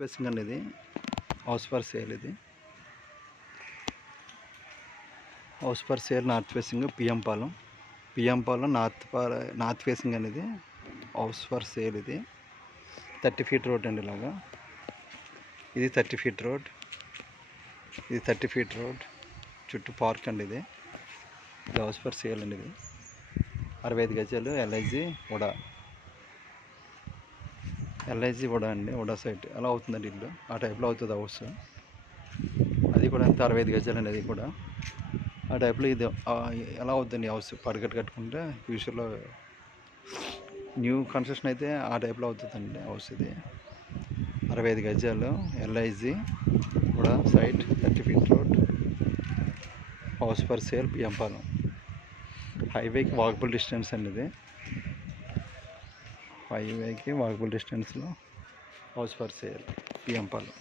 Facing అండి ఇది house for sale. ఇది house for sale north facing PM Palem north facing అనేది హౌస్ ఫర్ సేల్. ఇది 30 feet రోడ్ అండి. ఇలాగా ఇది 30 feet రోడ్, ఇది 30 feet రోడ్, చుట్టూ పార్క్ అండి. ఇది హౌస్ ఫర్ సేల్ అండి. ఇది 65 గజాలు ఎల్ఐజీ ఉడా అండి. ఉడా సైట్ అలా అవుతుందండి ఇల్లు, ఆ టైప్లో అవుతుంది హౌస్. అది కూడా అంతే 65 గజాలు అండి. అది కూడా ఆ టైప్లో ఇది ఎలా అవుతుందండి హౌస్. పడగట్టు కట్టుకుంటే ఫ్యూచర్లో న్యూ కన్స్ట్రక్షన్ అయితే ఆ టైప్లో అవుతుందండి హౌస్. ఇది 65 గజాలు ఎల్ఐజీ కూడా site 30 feet road, house for sale PM Palem. హైవేకి వాకబుల్ డిస్టెన్స్ అండి. ఇది హైవేకి వాకబుల్ డిస్టెన్స్లో హౌస్ ఫర్ సేల్ పిఎంపాలెం.